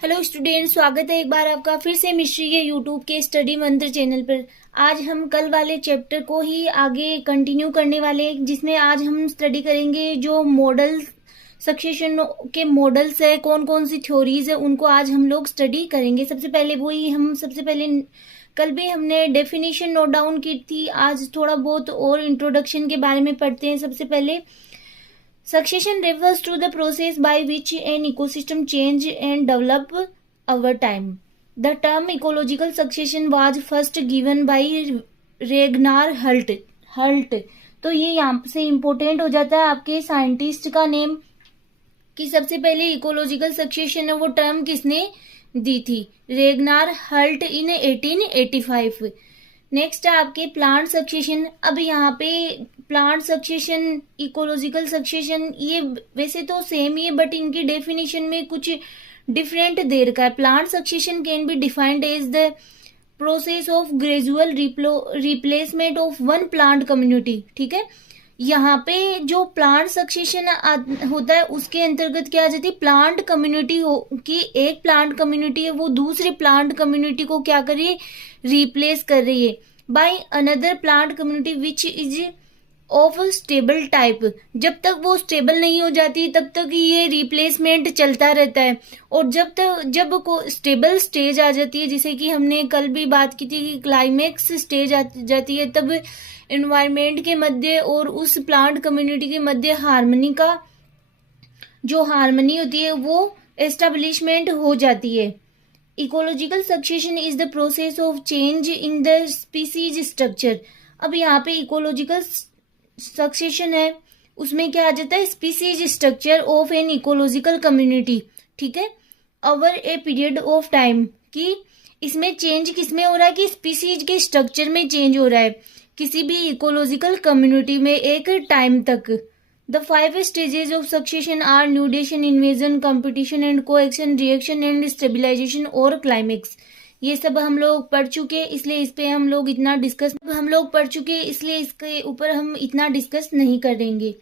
Hello student, स्वागत है एक बार आपका फिर से मिस्ट्री के यूट्यूब के स्टडी मंत्र चैनल पर। आज हम कल वाले चैप्टर को ही आगे कंटिन्यू करने वाले हैं, जिसमें आज हम स्टडी करेंगे जो मॉडल सक्सेशन के मॉडल्स है, कौन कौन सी थ्योरीज है, उनको आज हम लोग स्टडी करेंगे। सबसे पहले कल भी हमने डेफिनेशन नोट डाउन की थी। आज थोड़ा बहुत और इंट्रोडक्शन के बारे में पढ़ते हैं। सबसे पहले succession refers to the process by which an ecosystem change and develop over time. The term ecological succession was first given by रेगनार हल्ट। तो ये यहाँ से इम्पोर्टेंट हो जाता है आपके साइंटिस्ट का नेम, कि सबसे पहले इकोलॉजिकल सक्सेशन है वो टर्म किसने दी थी? रेगनार हल्ट इन 1885। नेक्स्ट है आपके प्लांट सक्सेशन। अब यहाँ पे प्लांट सक्सेशन, इकोलॉजिकल सक्सेशन, ये वैसे तो सेम ही है, बट इनकी डेफिनेशन में कुछ डिफरेंट दे रखा है। Plant succession can be defined as the process of gradual replacement of one plant community. ठीक है, यहाँ पे जो प्लांट सक्सेशन होता है उसके अंतर्गत क्या आ जाती है? प्लांट कम्युनिटी की एक प्लांट कम्युनिटी है वो दूसरे प्लांट कम्युनिटी को क्या कर रही है? रिप्लेस कर रही है by another plant community which is of stable type. जब तक वो स्टेबल नहीं हो जाती तब तक ये रिप्लेसमेंट चलता रहता है, और जब को स्टेबल स्टेज आ जाती है, जैसे कि हमने कल भी बात की थी कि क्लाइमेक्स स्टेज आ जाती है, तब एनवायरमेंट के मध्य और उस प्लांट कम्युनिटी के मध्य जो हार्मनी होती है वो एस्टेब्लिशमेंट हो जाती है। Ecological succession is the process of change in the species structure. अब यहाँ पे इकोलॉजिकल सक्सेशन है, उसमें क्या आ जाता है? Species structure of an ecological community. ठीक है, over a period of time, कि इसमें चेंज किसमें हो रहा है? कि स्पीसीज के स्ट्रक्चर में चेंज हो रहा है किसी भी इकोलॉजिकल कम्युनिटी में एक टाइम तक। The 5 stages of succession are nudation, invasion, competition and coaction, reaction and stabilisation और क्लाइमेक्स। ये सब हम लोग पढ़ चुके, इसलिए इस पे हम लोग इसके ऊपर हम इतना डिस्कस नहीं करेंगे।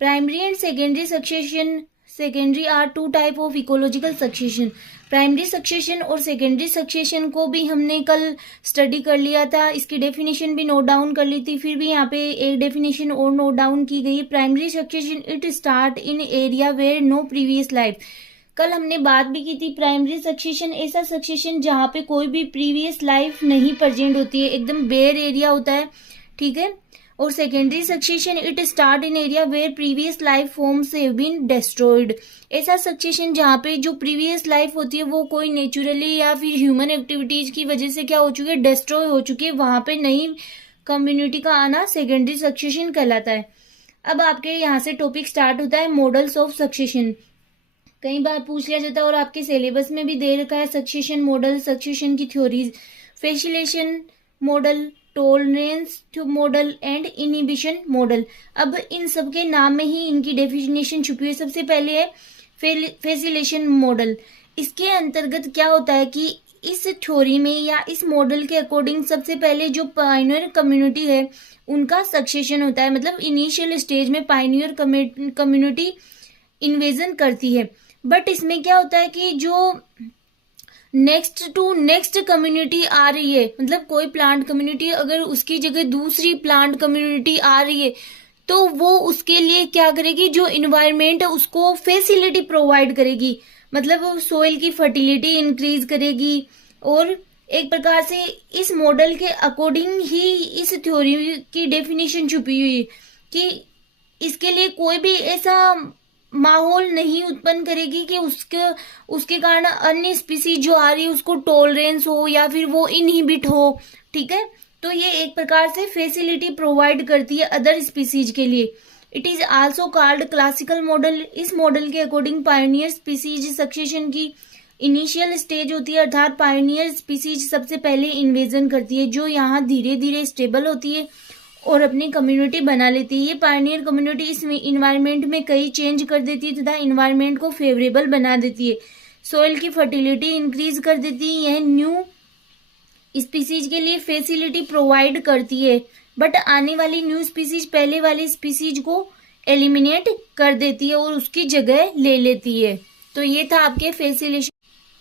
Primary and secondary succession. Secondary are 2 type of ecological succession. Primary succession और सेकेंडरी सक्सेशन को भी हमने कल स्टडी कर लिया था, इसकी डेफिनेशन भी नोट डाउन कर ली थी। फिर भी यहाँ पे एक डेफिनेशन और नोट डाउन की गई है। Primary succession it start in area where no previous life. कल हमने बात भी की थी, प्राइमरी सक्सेशन ऐसा सक्सेशन जहाँ पे कोई भी प्रीवियस लाइफ नहीं प्रेजेंट होती है, एकदम बेयर एरिया होता है। ठीक है, और secondary succession it start in area where previous life forms have been destroyed. ऐसा सक्सेशन जहाँ पे जो प्रीवियस लाइफ होती है वो कोई नेचुरली या फिर ह्यूमन एक्टिविटीज की वजह से क्या हो चुकी है? डिस्ट्रॉय हो चुकी है, वहां पे नई कम्युनिटी का आना सेकेंडरी सक्सेशन कहलाता है। अब आपके यहाँ से टॉपिक स्टार्ट होता है मॉडल्स ऑफ सक्सेशन। कई बार पूछ लिया जाता है और आपके सिलेबस में भी दे रखा है सक्सेशन मॉडल, सक्सेशन की theories, facilitation model, tolerance model and inhibition model. अब इन सब के नाम में ही इनकी डेफिनेशन छुपी है। सबसे पहले है फैसिलेशन मॉडल। इसके अंतर्गत क्या होता है कि इस थ्योरी में या इस मॉडल के अकॉर्डिंग सबसे पहले जो पायनियर कम्युनिटी है उनका सक्सेशन होता है, मतलब इनिशियल स्टेज में पायनियर कम्युनिटी इन्वेजन करती है। बट इसमें क्या होता है कि जो नेक्स्ट कम्युनिटी आ रही है, मतलब कोई प्लांट कम्युनिटी अगर उसकी जगह दूसरी प्लांट कम्युनिटी आ रही है तो वो उसके लिए क्या करेगी? जो इन्वायरमेंट है उसको फैसिलिटी प्रोवाइड करेगी, मतलब सोइल की फर्टिलिटी इंक्रीज करेगी। और एक प्रकार से इस मॉडल के अकॉर्डिंग ही इस थ्योरी की डेफिनेशन छुपी हुई है कि इसके लिए कोई भी ऐसा माहौल नहीं उत्पन्न करेगी कि उसके कारण अन्य स्पीसीज जो आ रही है उसको टॉलरेंस हो या फिर वो इनहिबिट हो। ठीक है, तो ये एक प्रकार से फैसिलिटी प्रोवाइड करती है अदर स्पीसीज के लिए। It is also called classical model. इस मॉडल के अकॉर्डिंग पायनियर स्पीसीज सक्सेशन की इनिशियल स्टेज होती है, अर्थात पायनियर स्पीसीज सबसे पहले इन्वेजन करती है, जो यहाँ धीरे धीरे स्टेबल होती है और अपनी कम्युनिटी बना लेती है। ये पायनियर कम्युनिटी इस इन्वायरमेंट में कई चेंज कर देती है तथा इन्वायरमेंट को फेवरेबल बना देती है, सोइल की फर्टिलिटी इंक्रीज कर देती है। यह न्यू स्पीसीज के लिए फैसिलिटी प्रोवाइड करती है, बट आने वाली न्यू स्पीसीज पहले वाली स्पीसीज को एलिमिनेट कर देती है और उसकी जगह ले लेती है। तो ये था आपके फैसिलेशन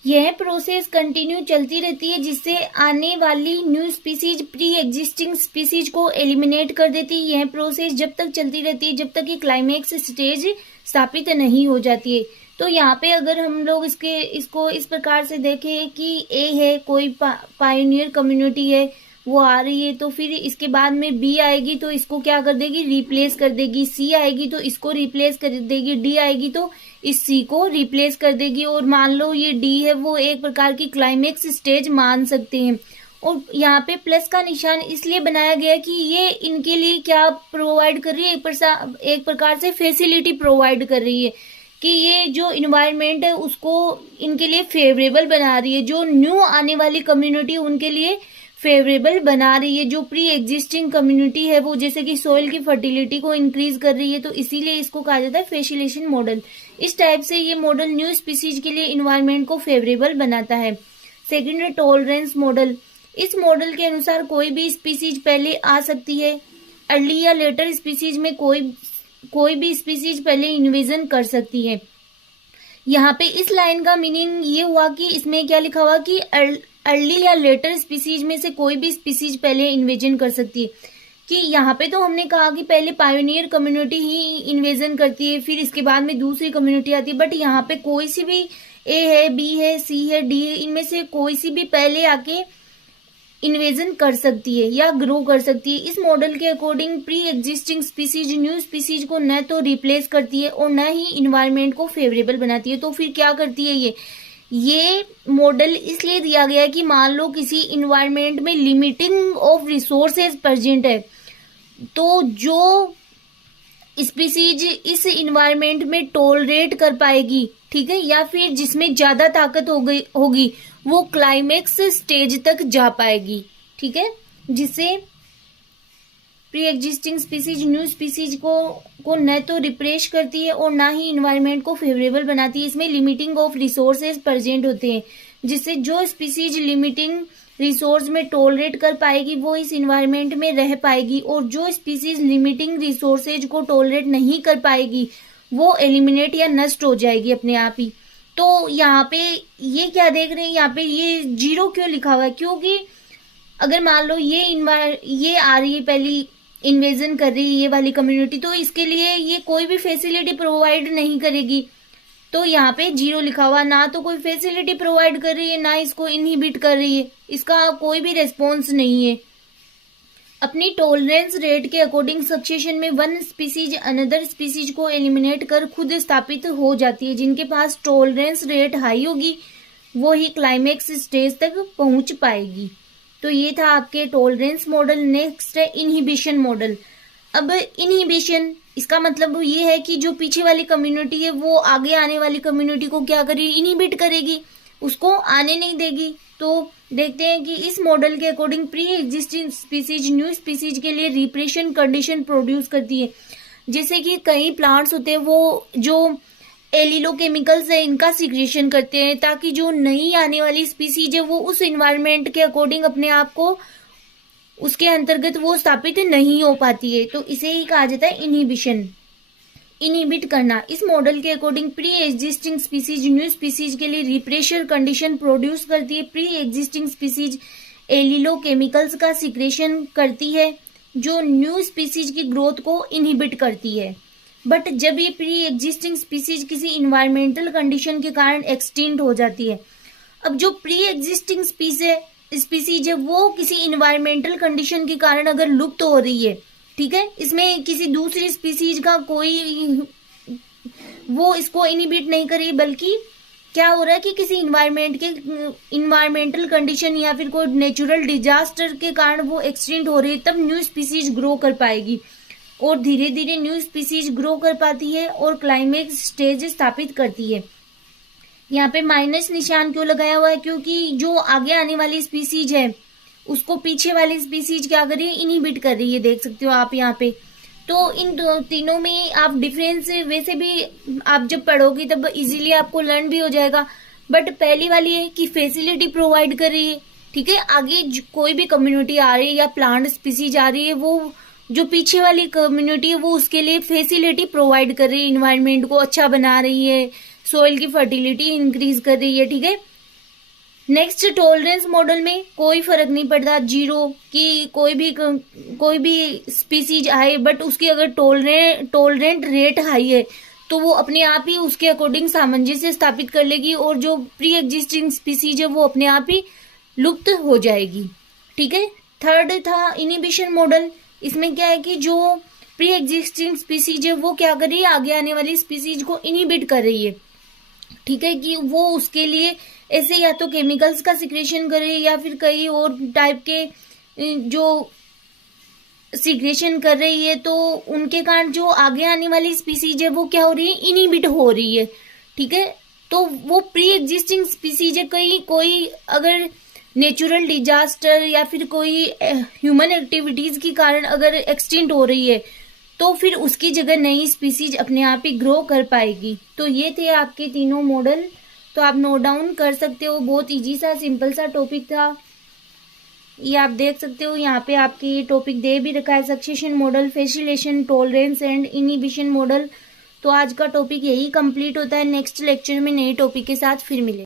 यह प्रोसेस कंटिन्यू चलती रहती है, जिससे आने वाली new species pre existing species को एलिमिनेट कर देती है। यह प्रोसेस जब तक चलती रहती है जब तक कि क्लाइमेक्स स्टेज स्थापित नहीं हो जाती है। तो यहाँ पे अगर हम लोग इसको इस प्रकार से देखें कि ए है, कोई पायोनियर कम्युनिटी है, वो आ रही है, तो फिर इसके बाद में बी आएगी तो इसको क्या कर देगी, रिप्लेस कर देगी। सी आएगी तो इसको रिप्लेस कर देगी। डी आएगी तो इस सी को रिप्लेस कर देगी। और मान लो ये डी है, वो एक प्रकार की क्लाइमेक्स स्टेज मान सकते हैं। और यहाँ पे प्लस का निशान इसलिए बनाया गया कि ये इनके लिए क्या प्रोवाइड कर रही है, एक प्रकार से फैसिलिटी प्रोवाइड कर रही है कि ये जो इन्वायरमेंट है उसको इनके लिए फेवरेबल बना रही है। जो न्यू आने वाली कम्युनिटी उनके लिए फेवरेबल बना रही है। जो प्री एग्जिस्टिंग कम्युनिटी है वो जैसे कि सोइल की फर्टिलिटी को इंक्रीज कर रही है, तो इसीलिए इसको कहा जाता है फैसिलिटेशन मॉडल। इस टाइप से ये मॉडल न्यू स्पीसीज के लिए इन्वायरमेंट को फेवरेबल बनाता है। सेकंड है टॉलरेंस मॉडल। इस मॉडल के अनुसार कोई भी स्पीसीज पहले आ सकती है। अर्ली या लेटर स्पीसीज में कोई भी स्पीसीज पहले इन्वेजन कर सकती है। यहाँ पे इस लाइन का मीनिंग ये हुआ कि इसमें क्या लिखा हुआ कि अर्ली या लेटर स्पीसीज में से कोई भी स्पीसीज पहले इन्वेजन कर सकती है। कि यहाँ पे तो हमने कहा कि पहले पायोनियर कम्युनिटी ही इन्वेजन करती है, फिर इसके बाद में दूसरी कम्युनिटी आती है। बट यहाँ पे कोई सी भी ए है, बी है, सी है, डी है, इनमें से कोई सी भी पहले आके इन्वेजन कर सकती है या ग्रो कर सकती है। इस मॉडल के according pre existing species new species को न तो रिप्लेस करती है और न ही इन्वायरमेंट को फेवरेबल बनाती है। तो फिर क्या करती है ये मॉडल इसलिए दिया गया है कि मान लो किसी इन्वायरमेंट में लिमिटिंग ऑफ रिसोर्सेज प्रेजेंट है, तो जो स्पीसीज इस इन्वायरमेंट में टॉलरेट कर पाएगी, ठीक है, या फिर जिसमें ज्यादा ताकत होगी वो क्लाइमेक्स स्टेज तक जा पाएगी, ठीक है, जिससे pre existing species new species को न तो रिप्रेस करती है और ना ही इन्वायरमेंट को फेवरेबल बनाती है। इसमें लिमिटिंग ऑफ रिसोर्सेज प्रेजेंट होते हैं, जिससे जो स्पीसीज लिमिटिंग रिसोर्स में टॉलरेट कर पाएगी वो इस इन्वायरमेंट में रह पाएगी, और जो स्पीसीज लिमिटिंग रिसोर्सेज को टॉलरेट नहीं कर पाएगी वो एलिमिनेट या नष्ट हो जाएगी अपने आप ही। तो यहाँ पे ये क्या देख रहे हैं, यहाँ पे ये 0 क्यों लिखा हुआ है, क्योंकि अगर मान लो ये आ रही है, पहली इन्वेजन कर रही है ये वाली कम्युनिटी, तो इसके लिए ये कोई भी फैसिलिटी प्रोवाइड नहीं करेगी। तो यहाँ पे 0 लिखा हुआ, ना तो कोई फैसिलिटी प्रोवाइड कर रही है ना इसको इनहिबिट कर रही है, इसका कोई भी रेस्पॉन्स नहीं है। अपनी टॉलरेंस रेट के अकॉर्डिंग सक्सेशन में वन स्पीसीज अनदर स्पीसीज को एलिमिनेट कर खुद स्थापित हो जाती है। जिनके पास टॉलरेंस रेट हाई होगी वो ही क्लाइमेक्स स्टेज तक पहुंच पाएगी। तो ये था आपके टॉलरेंस मॉडल। नेक्स्ट है इनहिबिशन मॉडल। अब इनहिबिशन इसका मतलब ये है कि जो पीछे वाली कम्युनिटी है वो आगे आने वाली कम्युनिटी को क्या करेगी, इनहिबिट करेगी, उसको आने नहीं देगी। तो देखते हैं कि इस मॉडल के according pre existing species new species के लिए रिप्रेशन कंडीशन प्रोड्यूस करती है। जैसे कि कई प्लांट्स होते हैं वो जो एलिलोकेमिकल्स है इनका सिक्रेशन करते हैं, ताकि जो नई आने वाली स्पीसीज है वो उस इन्वायरमेंट के अकॉर्डिंग अपने आप को उसके अंतर्गत वो स्थापित नहीं हो पाती है। तो इसे ही कहा जाता है इनहिबिशन, इनहिबिट करना। इस मॉडल के according pre existing species new species के लिए रिप्रेशर कंडीशन प्रोड्यूस करती है। प्री एग्जिस्टिंग स्पीसीज एलिलोकेमिकल्स का सिक्रेशन करती है जो न्यू स्पीसीज की ग्रोथ को इनहिबिट करती है। बट जब ये प्री एग्जिस्टिंग स्पीसीज किसी इन्वायरमेंटल कंडीशन के कारण एक्सटिंक्ट हो जाती है, अब जो प्री एग्जिस्टिंग स्पीसीज है वो किसी इन्वायरमेंटल कंडीशन के कारण अगर लुप्त हो रही है, ठीक है, इसमें किसी दूसरी स्पीसीज का कोई वो इसको इनहिबिट नहीं कर रही, बल्कि क्या हो रहा है कि किसी इन्वायरमेंटल कंडीशन या फिर कोई नेचुरल डिजास्टर के कारण वो एक्सटिंक्ट हो रही है, तब न्यू स्पीसीज ग्रो कर पाएगी और धीरे धीरे न्यू स्पीसीज ग्रो कर पाती है और क्लाइमेक्स स्टेज स्थापित करती है। यहाँ पे माइनस निशान क्यों लगाया हुआ है, क्योंकि जो आगे आने वाली स्पीसीज है उसको पीछे वाली स्पीसीज क्या कर रही है, इनहिबिट कर रही है। देख सकते हो आप यहाँ पे। तो इन तीनों में आप डिफरेंस वैसे भी आप जब पढ़ोगे तब इजीली आपको लर्न भी हो जाएगा। बट पहली वाली है कि फैसिलिटी प्रोवाइड कर रही है, ठीक है, आगे कोई भी कम्युनिटी आ रही है या प्लांट स्पीसीज आ रही है, वो जो पीछे वाली कम्युनिटी है वो उसके लिए फैसिलिटी प्रोवाइड कर रही है, इन्वायरमेंट को अच्छा बना रही है, सोइल की फर्टिलिटी इंक्रीज कर रही है, ठीक है। नेक्स्ट टॉलरेंस मॉडल में कोई फर्क नहीं पड़ता, जीरो कि कोई भी स्पीसीज आए, बट उसकी अगर टॉलरेंट रेट हाई है तो वो अपने आप ही उसके अकॉर्डिंग सामंजस्य स्थापित कर लेगी और जो प्री एग्जिस्टिंग स्पीसीज है वो अपने आप ही लुप्त हो जाएगी। ठीक है। थर्ड था इनिबिशन मॉडल। इसमें क्या है कि जो प्री एग्जिस्टिंग स्पीसीज है वो क्या कर रही है, आगे आने वाली स्पीसीज को इनिबिट कर रही है। ठीक है, कि वो उसके लिए ऐसे या तो केमिकल्स का सिक्रेशन करे या फिर कई और टाइप के जो सिक्रेशन कर रही है, तो उनके कारण जो आगे आने वाली स्पीसीज है वो क्या हो रही है, इनिबिट हो रही है। ठीक है, तो वो प्री एग्जिस्टिंग स्पीसीज है, कहीं कोई अगर नेचुरल डिजास्टर या फिर कोई ह्यूमन एक्टिविटीज के कारण अगर एक्सटिंक्ट हो रही है तो फिर उसकी जगह नई स्पीसीज अपने आप ही ग्रो कर पाएगी। तो ये थे आपके तीनों मॉडल, तो आप नोट डाउन कर सकते हो। बहुत इजी सा सिंपल सा टॉपिक था ये, आप देख सकते हो यहाँ पे आपके ये टॉपिक दे भी रखा है, succession model, facilitation, tolerance and inhibition model. तो आज का टॉपिक यही कंप्लीट होता है। नेक्स्ट लेक्चर में नए टॉपिक के साथ फिर मिले।